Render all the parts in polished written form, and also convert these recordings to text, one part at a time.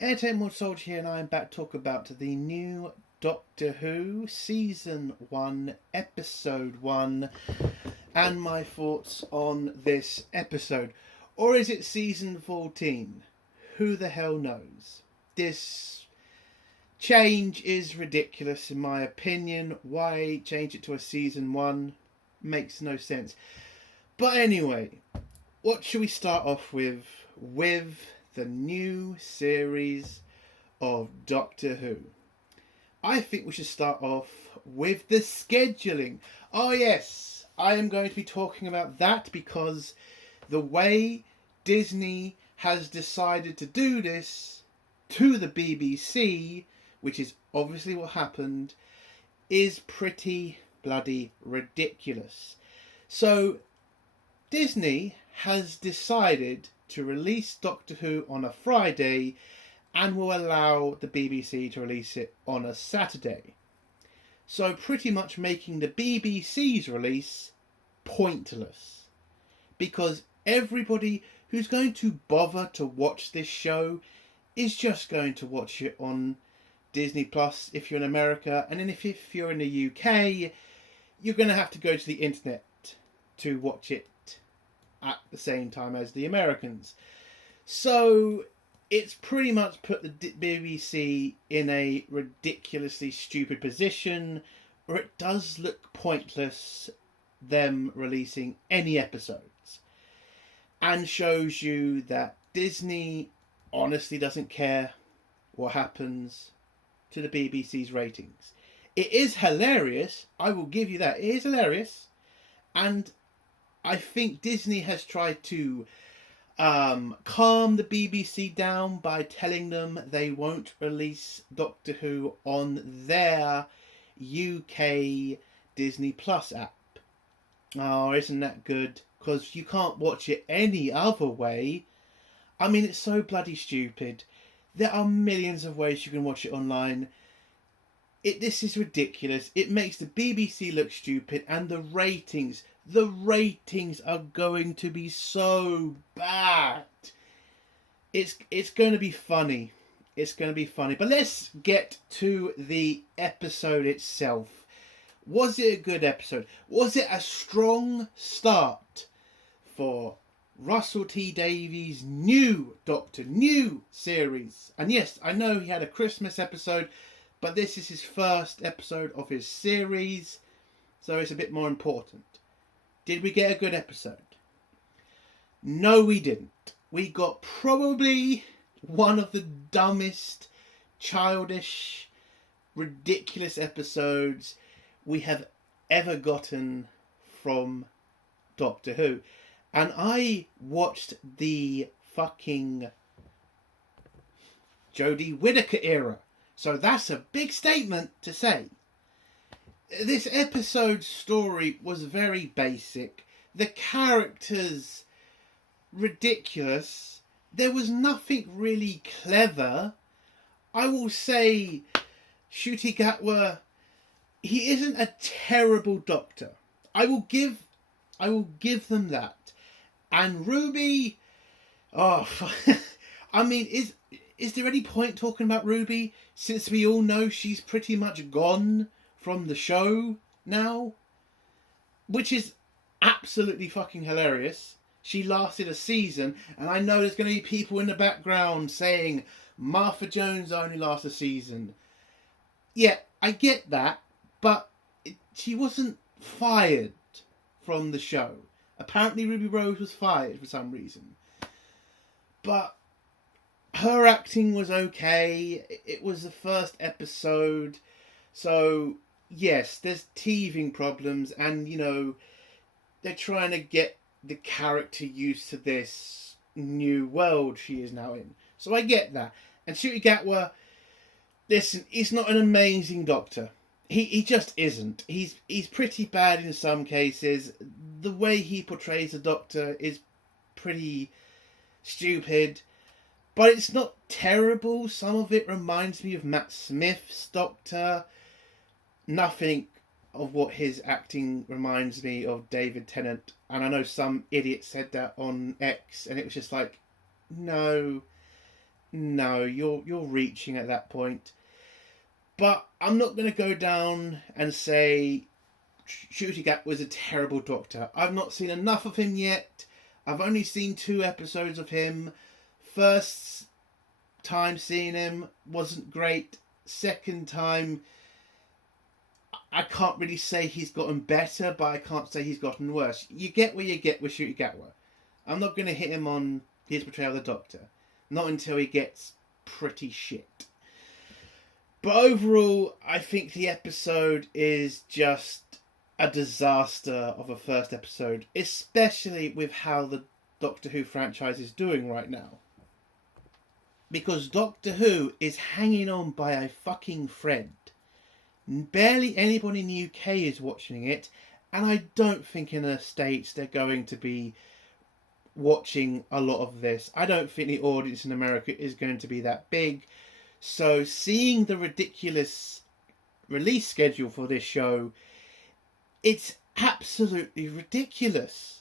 Entertainment Soldier here, and I am back to talk about the new Doctor Who Season 1, Episode 1, and my thoughts on this episode. Or is it Season 14? Who the hell knows? This change is ridiculous in my opinion. Why change it to a Season 1? Makes no sense. But anyway, what should we start off with? With the new series of Doctor Who. I think we should start off with the scheduling. Oh yes, I am going to be talking about that because the way Disney has decided to do this to the BBC, which is obviously what happened, is pretty bloody ridiculous. So Disney has decided to release Doctor Who on a Friday and will allow the BBC to release it on a Saturday. So pretty much making the BBC's release pointless. Because everybody who's going to bother to watch this show is just going to watch it on Disney Plus if you're in America, and then if you're in the UK, you're going to have to go to the internet to watch it at the same time as the Americans. So it's pretty much put the BBC in a ridiculously stupid position where it does look pointless them releasing any episodes, and shows you that Disney honestly doesn't care what happens to the BBC's ratings. It is hilarious, I will give you that. It is hilarious, and I think Disney has tried to calm the BBC down by telling them they won't release Doctor Who on their UK Disney Plus app. Oh, isn't that good? Because you can't watch it any other way. I mean, it's so bloody stupid. There are millions of ways you can watch it online. This is ridiculous. It makes the BBC look stupid, and the ratings are going to be so bad. It's going to be funny. It's going to be funny. But let's get to the episode itself. Was it a good episode? Was it a strong start for Russell T Davies' new Doctor, new series? And yes, I know he had a Christmas episode, but this is his first episode of his series, so it's a bit more important. Did we get a good episode? No, we didn't. We got probably one of the dumbest, childish, ridiculous episodes we have ever gotten from Doctor Who. And I watched the fucking Jodie Whittaker era. So that's a big statement to say. This episode's story was very basic. The characters, ridiculous. There was nothing really clever. I will say, Ncuti Gatwa, he isn't a terrible doctor. I will give them that. And Ruby, oh, I mean, is there any point talking about Ruby since we all know she's pretty much gone from the show now? Which is absolutely fucking hilarious. She lasted a season, and I know there's going to be people in the background saying Martha Jones only lasted a season. Yeah, I get that, but she wasn't fired from the show. Apparently Ruby Rose was fired for some reason. But her acting was okay. It was the first episode. So, yes, there's teething problems, and, you know, they're trying to get the character used to this new world she is now in. So I get that. And Ncuti Gatwa, listen, he's not an amazing doctor. He just isn't. He's pretty bad in some cases. The way he portrays the Doctor is pretty stupid. But it's not terrible. Some of it reminds me of Matt Smith's Doctor. Nothing of what his acting reminds me of David Tennant. And I know some idiot said that on X, and it was just like, no, No, you're reaching at that point. But I'm not going to go down and say Ncuti Gatwa was a terrible Doctor. I've not seen enough of him yet. I've only seen 2 episodes of him. First time seeing him wasn't great. Second time, I can't really say he's gotten better, but I can't say he's gotten worse. You get what you get with Ncuti Gatwa. I'm not going to hit him on his portrayal of the Doctor. Not until he gets pretty shit. But overall, I think the episode is just a disaster of a first episode, especially with how the Doctor Who franchise is doing right now. Because Doctor Who is hanging on by a fucking thread. Barely anybody in the UK is watching it, and I don't think in the States they're going to be watching a lot of this. I don't think the audience in America is going to be that big. So seeing the ridiculous release schedule for this show, it's absolutely ridiculous.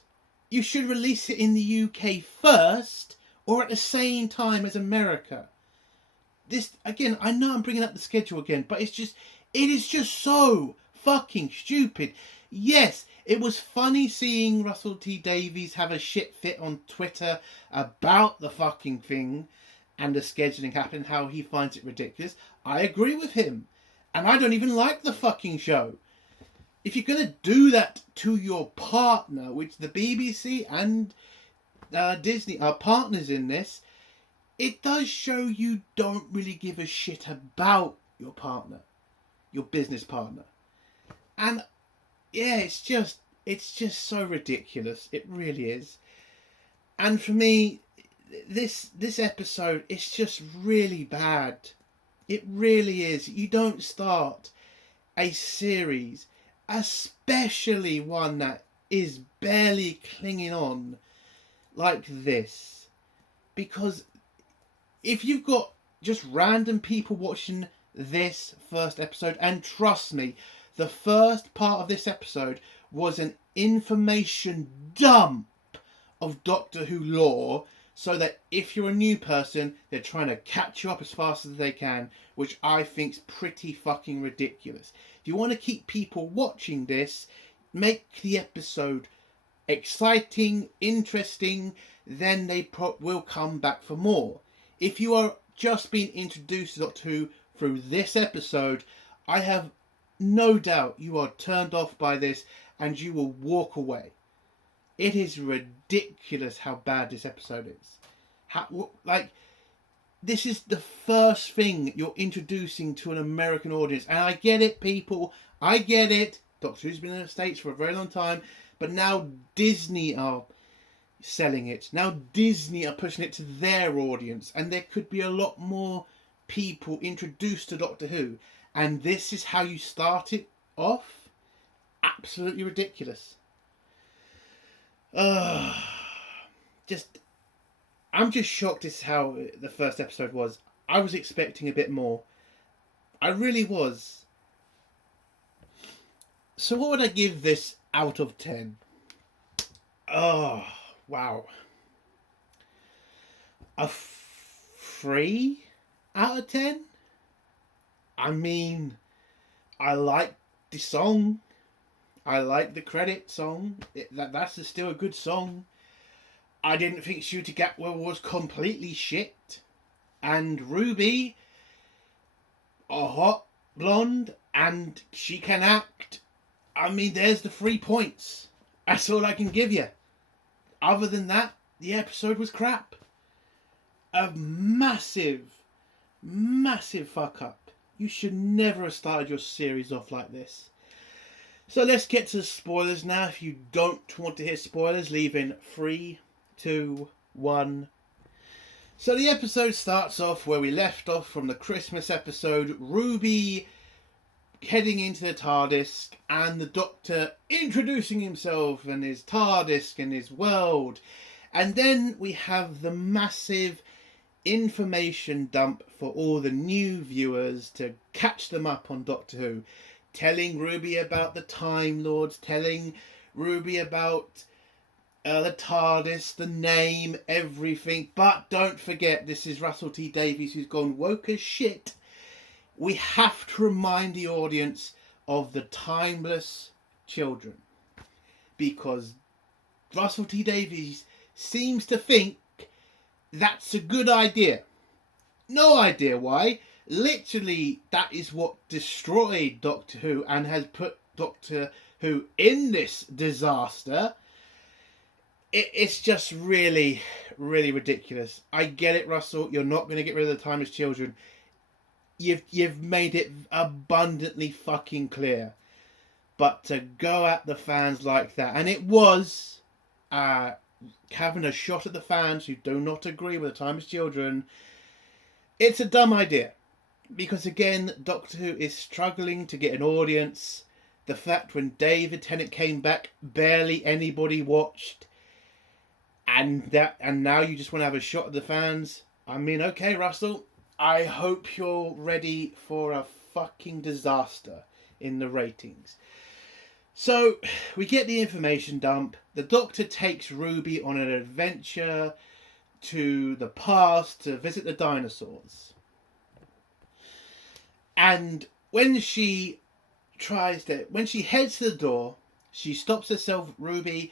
You should release it in the UK first, or at the same time as America. This, again, I know I'm bringing up the schedule again, but it is just so fucking stupid. Yes, it was funny seeing Russell T Davies have a shit fit on Twitter about the fucking thing and the scheduling happening, how he finds it ridiculous. I agree with him. And I don't even like the fucking show. If you're going to do that to your partner, which the BBC and Disney are partners in this, it does show you don't really give a shit about your partner, your business partner. And yeah, it's just so ridiculous. It really is. And for me, this episode, it's just really bad. It really is. You don't start a series, especially one that is barely clinging on, like this. Because if you've got just random people watching this first episode, and trust me, the first part of this episode was an information dump of Doctor Who lore, so that if you're a new person, they're trying to catch you up as fast as they can, which I think's pretty fucking ridiculous. If you want to keep people watching this, make the episode exciting, interesting, then they will come back for more. If you are just being introduced to Doctor Who through this episode, I have no doubt you are turned off by this and you will walk away. It is ridiculous how bad this episode is. This is the first thing you're introducing to an American audience. And I get it, people. I get it. Doctor Who's been in the States for a very long time. But now Disney are selling it. Now Disney are pushing it to their audience. And there could be a lot more people introduced to Doctor Who. And this is how you start it off? Absolutely ridiculous. I'm just shocked as how the first episode was. I was expecting a bit more. I really was. So what would I give this out of 10? Oh, wow. A 3 out of 10? I mean, I like the song. I like the credit song. That's still a good song. I didn't think Ncuti Gatwa was completely shit. And Ruby, a hot blonde, and she can act. I mean, there's the 3 points. That's all I can give you. Other than that, the episode was crap. A massive, massive fuck up. You should never have started your series off like this. So let's get to the spoilers now. If you don't want to hear spoilers, leave in 3, 2, 1. So the episode starts off where we left off from the Christmas episode. Ruby heading into the TARDIS and the Doctor introducing himself and his TARDIS and his world. And then we have the massive information dump for all the new viewers to catch them up on Doctor Who. Telling Ruby about the Time Lords, telling Ruby about The TARDIS, the name, everything. But don't forget, this is Russell T Davies, who's gone woke as shit. We have to remind the audience of the timeless children. Because Russell T Davies seems to think that's a good idea. No idea why. Literally, that is what destroyed Doctor Who and has put Doctor Who in this disaster. It's just really, really ridiculous. I get it, Russell. You're not going to get rid of the timeless children. You've made it abundantly fucking clear. But to go at the fans like that, and it was having a shot at the fans who do not agree with the timeless children, it's a dumb idea. Because again, Doctor Who is struggling to get an audience. The fact when David Tennant came back, barely anybody watched. And now you just want to have a shot at the fans. I mean, okay, Russell, I hope you're ready for a fucking disaster in the ratings. So, we get the information dump. The Doctor takes Ruby on an adventure to the past to visit the dinosaurs. And when she heads to the door, she stops herself, Ruby,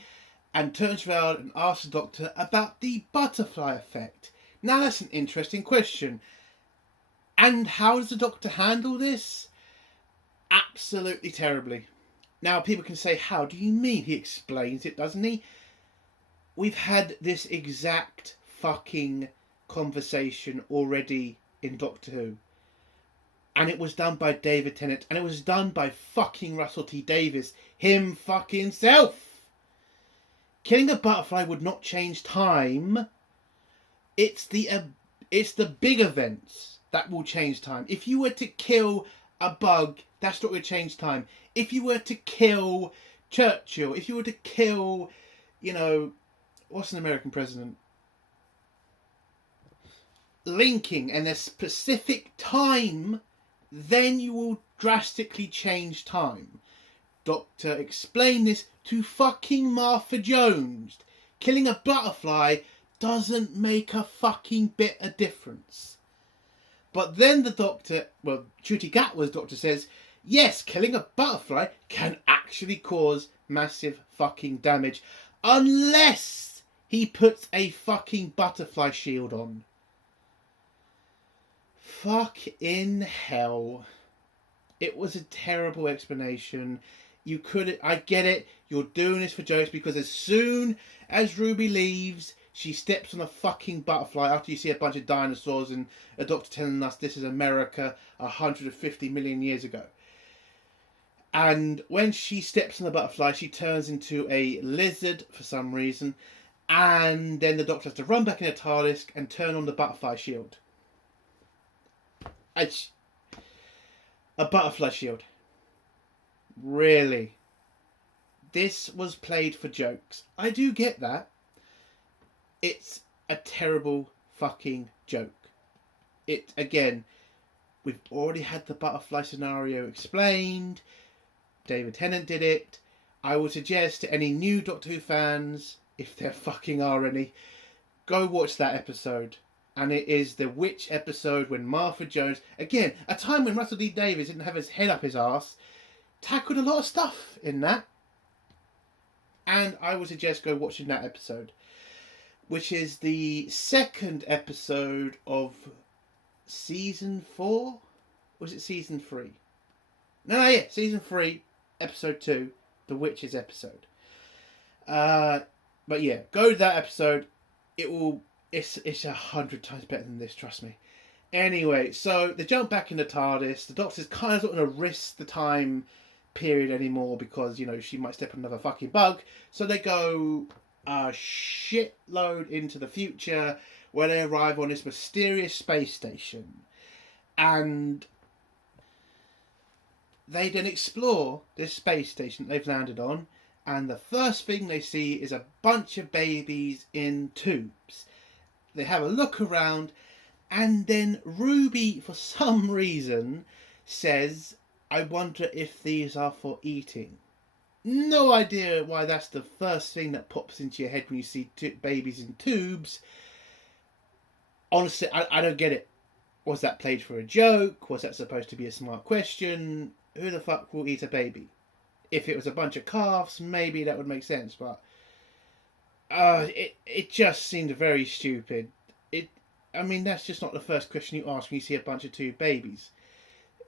and turns around and asks the Doctor about the butterfly effect. Now that's an interesting question. And how does the Doctor handle this? Absolutely terribly. Now people can say, how do you mean? He explains it, doesn't he? We've had this exact fucking conversation already in Doctor Who. And it was done by David Tennant. And it was done by fucking Russell T Davies. Him fucking self. Killing a butterfly would not change time. It's the big events that will change time. If you were to kill a bug, that's not going to change time. If you were to kill Churchill, if you were to kill, what's an American president? Lincoln, and a specific time, then you will drastically change time. Doctor explained this to fucking Martha Jones. Killing a butterfly doesn't make a fucking bit of difference. But then the Doctor, Ncuti Gatwa's Doctor says, yes, killing a butterfly can actually cause massive fucking damage. Unless he puts a fucking butterfly shield on. Fuck in hell. It was a terrible explanation. I get it, you're doing this for jokes, because as soon as Ruby leaves, she steps on a fucking butterfly after you see a bunch of dinosaurs and a Doctor telling us this is America 150 million years ago. And when she steps on the butterfly, she turns into a lizard for some reason, and then the Doctor has to run back in a TARDIS and turn on the butterfly shield. A butterfly shield. Really? This was played for jokes. I do get that. It's a terrible fucking joke. Again, we've already had the butterfly scenario explained. David Tennant did it. I would suggest to any new Doctor Who fans, if there fucking are any, go watch that episode. And it is the witch episode when Martha Jones, again, a time when Russell T Davies didn't have his head up his arse, tackled a lot of stuff in that. And I would suggest go watching that episode, which is the second episode of season 4? Or was it season 3? No, season 3, episode 2, the witches episode. But yeah, go to that episode. It's 100 times better than this, trust me. Anyway, so they jump back in the TARDIS. The Doctor's kind of not going to risk the time period anymore because, she might step on another fucking bug. So they go a shitload into the future where they arrive on this mysterious space station. And they then explore this space station that they've landed on. And the first thing they see is a bunch of babies in tubes. They have a look around, and then Ruby, for some reason, says, I wonder if these are for eating. No idea why that's the first thing that pops into your head when you see babies in tubes. Honestly, I don't get it. Was that played for a joke? Was that supposed to be a smart question? Who the fuck will eat a baby? If it was a bunch of calves, maybe that would make sense, but it just seemed very stupid. I mean, that's just not the first question you ask when you see a bunch of tube babies.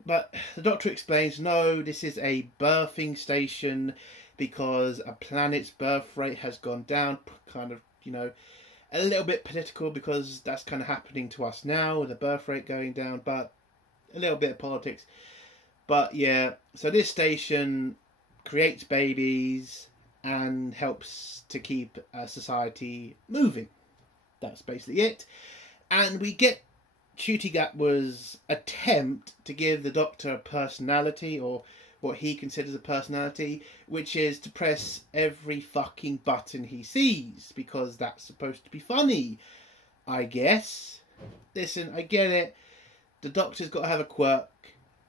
But the doctor explains, no, this is a birthing station because a planet's birth rate has gone down, kind of, a little bit political because that's kind of happening to us now, the birth rate going down, but a little bit of politics. But yeah, so this station creates babies and helps to keep society moving. That's basically it. And we get Ncuti Gatwa's attempt to give the Doctor a personality, or what he considers a personality, which is to press every fucking button he sees, because that's supposed to be funny, I guess. Listen, I get it. The Doctor's got to have a quirk.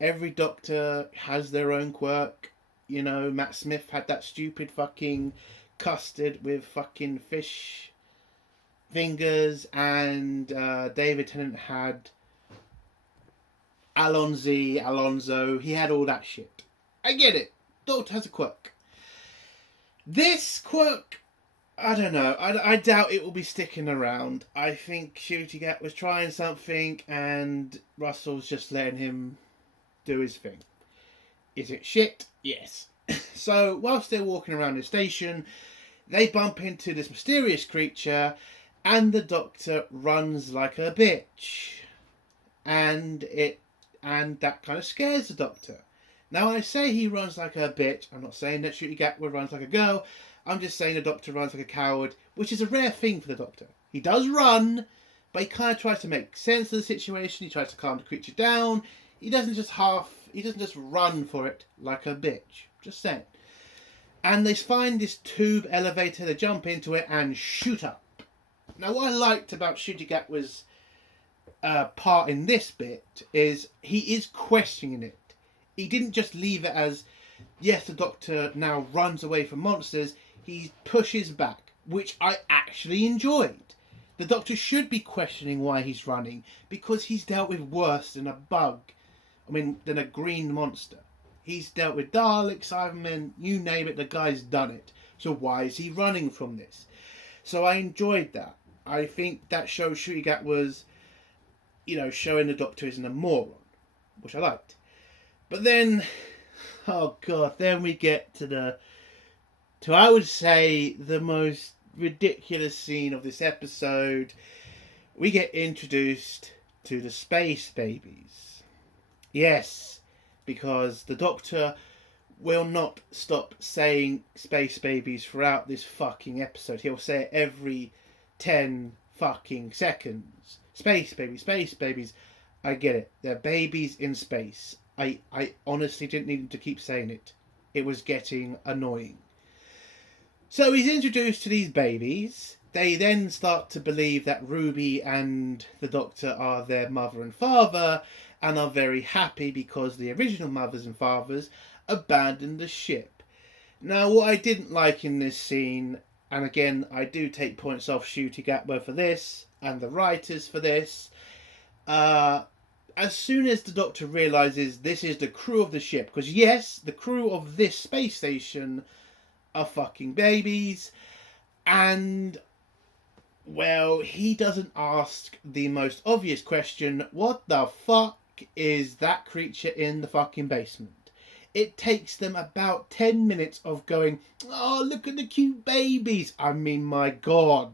Every Doctor has their own quirk. Matt Smith had that stupid fucking custard with fucking fish fingers, and David Tennant had Alonzo. He had all that shit. I get it. Doctor has a quirk. This quirk, I don't know. I doubt it will be sticking around. I think Ncuti Gatwa was trying something and Russell's just letting him do his thing. Is it shit? Yes. So, whilst they're walking around the station, they bump into this mysterious creature and the Doctor runs like a bitch. And that kind of scares the Doctor. Now, I say he runs like a bitch. I'm not saying that Ncuti Gatwa runs like a girl. I'm just saying the Doctor runs like a coward, which is a rare thing for the Doctor. He does run, but he kind of tries to make sense of the situation. He tries to calm the creature down. He doesn't just run for it like a bitch. Just saying. And they find this tube elevator. They jump into it and shoot up. Now, what I liked about Ncuti Gatwa's part in this bit is he is questioning it. He didn't just leave it as, yes, the Doctor now runs away from monsters. He pushes back, which I actually enjoyed. The Doctor should be questioning why he's running, because he's dealt with worse than a bug. Than a green monster. He's dealt with Daleks, Cybermen, you name it, the guy's done it. So why is he running from this? So I enjoyed that. I think that shows Ncuti Gatwa's, showing the Doctor isn't a moron, which I liked. But then, oh god, then we get to I would say, the most ridiculous scene of this episode. We get introduced to the space babies. Yes, because the Doctor will not stop saying space babies throughout this fucking episode. He'll say it every 10 fucking seconds. Space babies, space babies. I get it. They're babies in space. I honestly didn't need him to keep saying it. It was getting annoying. So he's introduced to these babies. They then start to believe that Ruby and the Doctor are their mother and father, and are very happy because the original mothers and fathers abandoned the ship. Now, what I didn't like in this scene, and again, I do take points off Ncuti Gatwa for this, and the writers for this, as soon as the Doctor realises this is the crew of the ship, because yes, the crew of this space station are fucking babies, and, well, he doesn't ask the most obvious question, what the fuck is that creature in the fucking basement? It takes them about 10 minutes of going, oh, look at the cute babies. My god.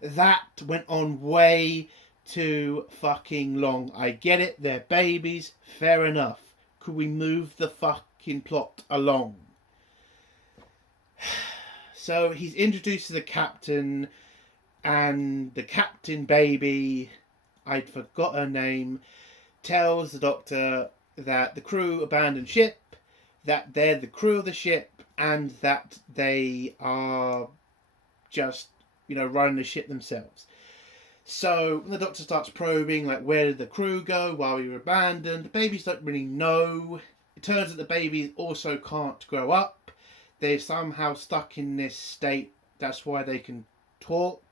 That went on way too fucking long. I get it, they're babies, fair enough. Could we move the fucking plot along? So he's introduced to the captain, and the captain baby, I'd forgot her name, tells the Doctor that the crew abandoned ship, that they're the crew of the ship, and that they are just, running the ship themselves. So when the Doctor starts probing, like, where did the crew go while we were abandoned, the babies don't really know. It turns out the babies also can't grow up. they're somehow stuck in this state. That's why they can talk,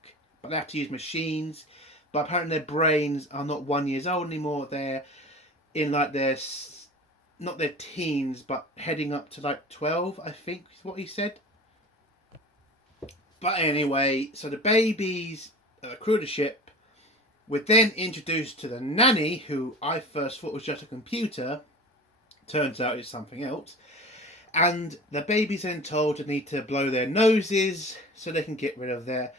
but they have to use machines. But apparently their brains are not 1 year old anymore. They're in like their, not their teens, but heading up to like 12, I think is what he said. But anyway, so the babies, crew of the ship, were then introduced to the nanny, who I first thought was just a computer. Turns out it's something else. And the babies then told to need to blow their noses so they can get rid of their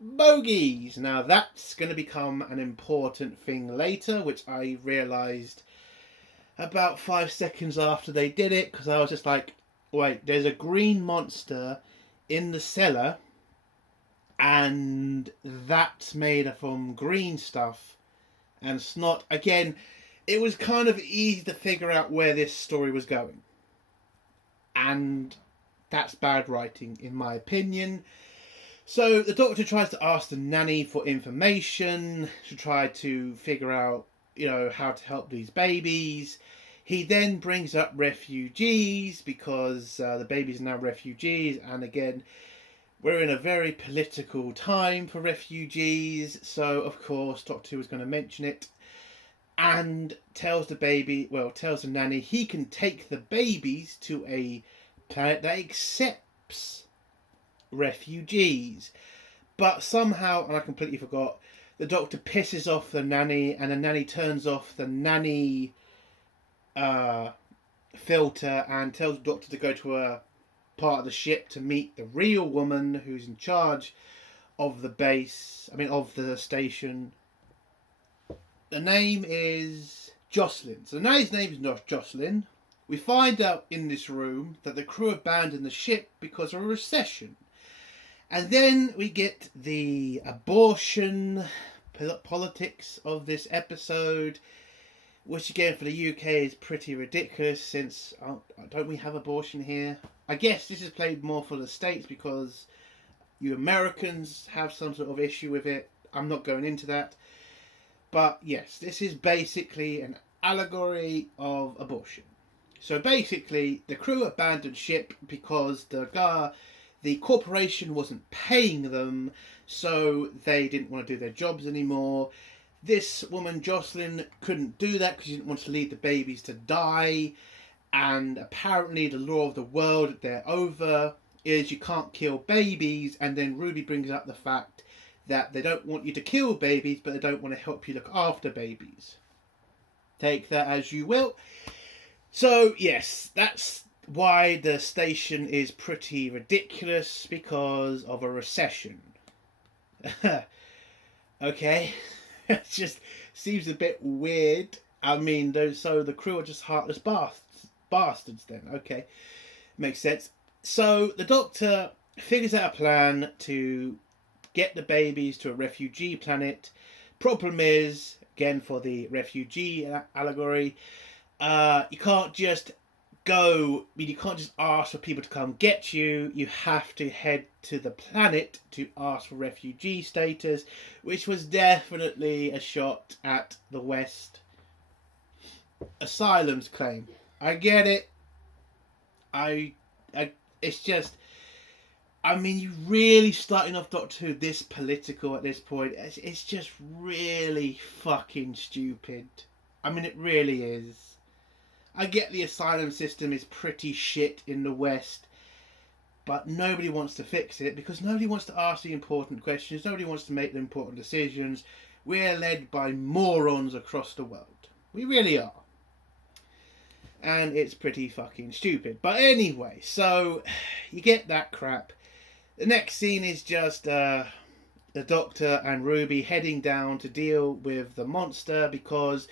bogies. Now that's going to become an important thing later, which I realised about 5 seconds after they did it, because I was just like, wait, there's a green monster in the cellar and that's made from green stuff and snot. Again, it was kind of easy to figure out where this story was going. And that's bad writing, in my opinion. So the Doctor tries to ask the nanny for information to try to figure out, how to help these babies. He then brings up refugees because the babies are now refugees. And again, we're in a very political time for refugees. So, of course, Doctor Who was going to mention it. And tells the nanny he can take the babies to a planet that accepts refugees. But somehow, and I completely forgot, the Doctor pisses off the nanny, and the nanny turns off the nanny filter and tells the Doctor to go to a part of the ship to meet the real woman who's in charge of of the station. The name is Jocelyn. So the nanny's name is not Jocelyn. We find out in this room that the crew abandoned the ship because of a recession. And then we get the abortion politics of this episode, which again for the UK is pretty ridiculous since don't we have abortion here? I guess this is played more for the States because you Americans have some sort of issue with it. I'm not going into that. But yes, this is basically an allegory of abortion. So basically, the crew abandoned ship because the corporation wasn't paying them, so they didn't want to do their jobs anymore. This woman, Jocelyn, couldn't do that because she didn't want to leave the babies to die. And apparently the law of the world they're over is you can't kill babies. And then Ruby brings up the fact that they don't want you to kill babies, but they don't want to help you look after babies. Take that as you will. So, yes, that's why the station is pretty ridiculous, because of a recession. Okay. It just seems a bit weird. I mean, so the crew are just heartless bastards then. Okay. Makes sense. So, the Doctor figures out a plan to get the babies to a refugee planet. Problem is, again for the refugee allegory, you can't just you can't just ask for people to come get you. You have to head to the planet to ask for refugee status, which was definitely a shot at the West Asylum's claim. I get it. It's just, I mean, you're really starting off Doctor Who this political at this point. It's just really fucking stupid. I mean, it really is. I get the asylum system is pretty shit in the West, but nobody wants to fix it because nobody wants to ask the important questions. Nobody wants to make the important decisions. We're led by morons across the world. We really are. And it's pretty fucking stupid. But anyway, so you get that crap. The next scene is just the Doctor and Ruby heading down to deal with the monster because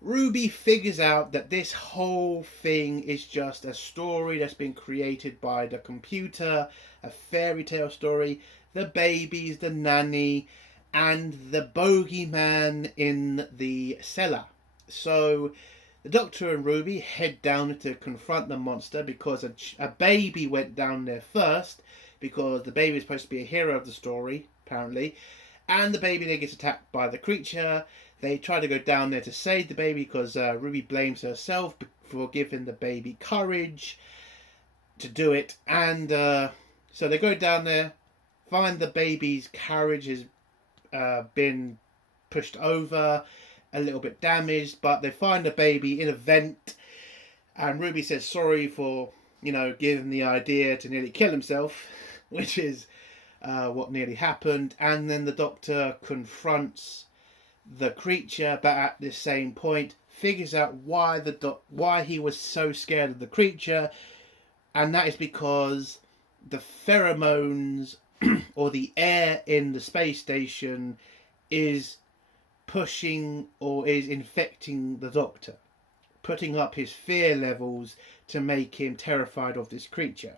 Ruby figures out that this whole thing is just a story that's been created by the computer, a fairy tale story, the babies, the nanny, and the bogeyman in the cellar. So the Doctor and Ruby head down to confront the monster because a baby went down there first, because the baby is supposed to be a hero of the story, apparently, and the baby then gets attacked by the creature. They try to go down there to save the baby because Ruby blames herself for giving the baby courage. to do it. And so they go down there, find the baby's carriage has been pushed over, a little bit damaged, but they find the baby in a vent, and Ruby says sorry for, giving the idea to nearly kill himself, which is what nearly happened. And then the Doctor confronts the creature, but at the same point figures out why he was so scared of the creature, and that is because the pheromones or the air in the space station is pushing or is infecting the Doctor, putting up his fear levels to make him terrified of this creature.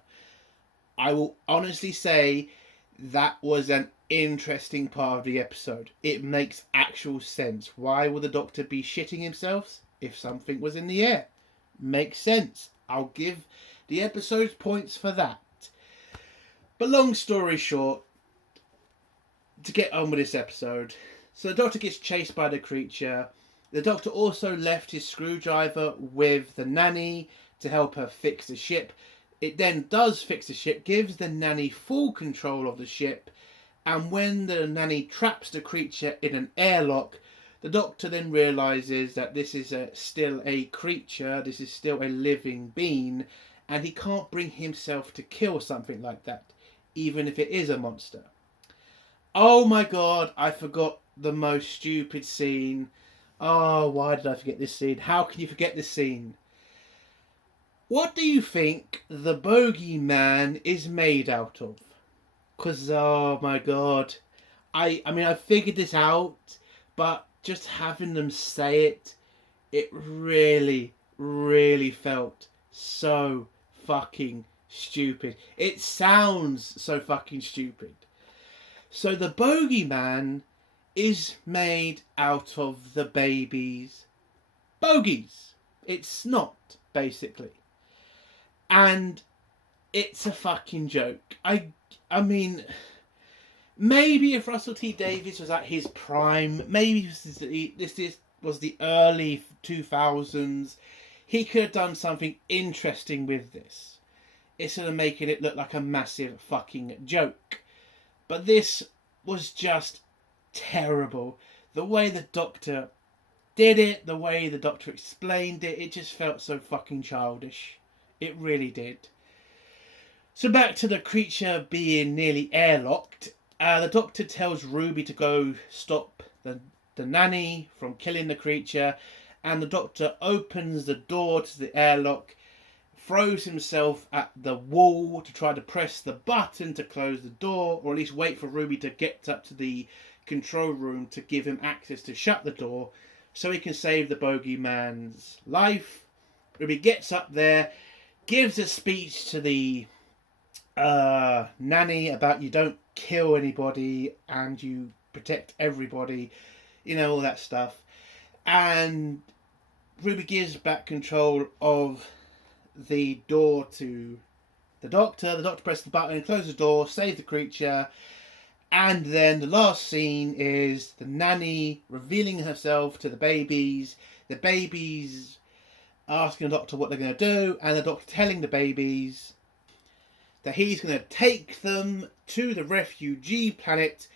I will honestly say that was an interesting part of the episode. It makes actual sense. Why would the Doctor be shitting himself if something was in the air? Makes sense. I'll give the episode's points for that. But long story short, to get on with this episode, so the Doctor gets chased by the creature. The Doctor also left his screwdriver with the nanny to help her fix the ship. It then does fix the ship, gives the nanny full control of the ship, and when the nanny traps the creature in an airlock, the Doctor then realises that this is still a creature, this is still a living being, and he can't bring himself to kill something like that, even if it is a monster. Oh my god, I forgot the most stupid scene. Oh, why did I forget this scene? How can you forget this scene? What do you think the bogeyman is made out of? Because, oh my god. I mean, I figured this out, but just having them say it, it really, really felt so fucking stupid. It sounds so fucking stupid. So the bogeyman is made out of the baby's bogies. It's snot, basically. And it's a fucking joke. I mean, maybe if Russell T Davies was at his prime, maybe this was the early 2000s, he could have done something interesting with this, instead of making it look like a massive fucking joke. But this was just terrible. The way the Doctor did it, the way the Doctor explained it, it just felt so fucking childish. It really did. So back to the creature being nearly airlocked. The Doctor tells Ruby to go stop the nanny from killing the creature, and the Doctor opens the door to the airlock, throws himself at the wall to try to press the button to close the door, or at least wait for Ruby to get up to the control room to give him access to shut the door so he can save the bogeyman's life. Ruby gets up there, gives a speech to the nanny about you don't kill anybody and you protect everybody, all that stuff. And Ruby gives back control of the door to the Doctor. The Doctor presses the button and closes the door, saves the creature. And then the last scene is the nanny revealing herself to the babies. The babies asking the Doctor what they're going to do, and the Doctor telling the babies that he's going to take them to the refugee planet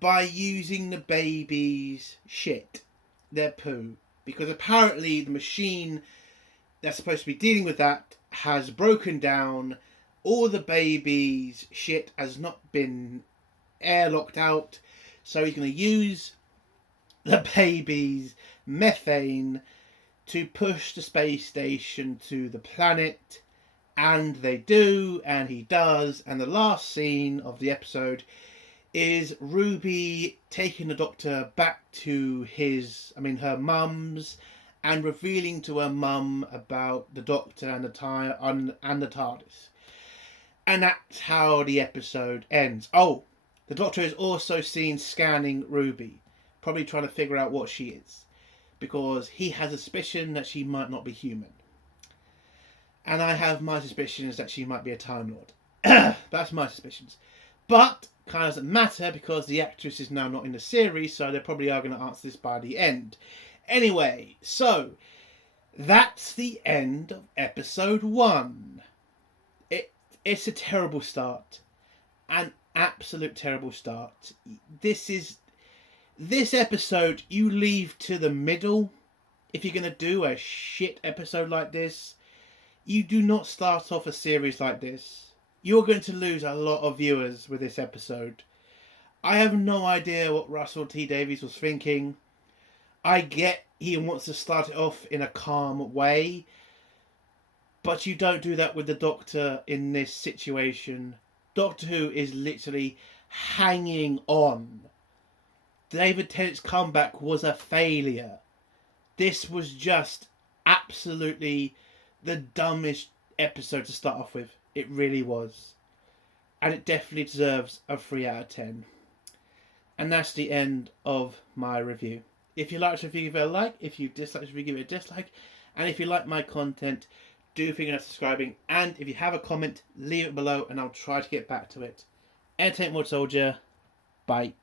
by using the babies' shit, their poo. Because apparently the machine that's supposed to be dealing with that has broken down. All the babies' shit has not been airlocked out, so he's going to use the babies' methane to push the space station to the planet. And they do, and he does. And the last scene of the episode is Ruby taking the Doctor back to her mum's, and revealing to her mum about the Doctor and the TARDIS. And that's how the episode ends. Oh, the Doctor is also seen scanning Ruby, probably trying to figure out what she is, because he has a suspicion that she might not be human. And I have my suspicions that she might be a Time Lord. That's my suspicions. But kind of doesn't matter, because the actress is now not in the series, so they probably are going to answer this by the end. Anyway, so that's the end of episode 1. It's a terrible start. An absolute terrible start. This episode you leave to the middle. If you're going to do a shit episode like this, you do not start off a series like this. You're going to lose a lot of viewers with this episode. I have no idea what Russell T Davies was thinking. I get he wants to start it off in a calm way, but you don't do that with the Doctor in this situation. Doctor Who is literally hanging on. David Tennant's comeback was a failure. This was just absolutely the dumbest episode to start off with. It really was. And it definitely deserves a 3 out of 10. And that's the end of my review. If you liked the review, give it a like. If you disliked the review, give it a dislike. And if you like my content, do think about subscribing. And if you have a comment, leave it below and I'll try to get back to it. Entertainment Soldier. Bye.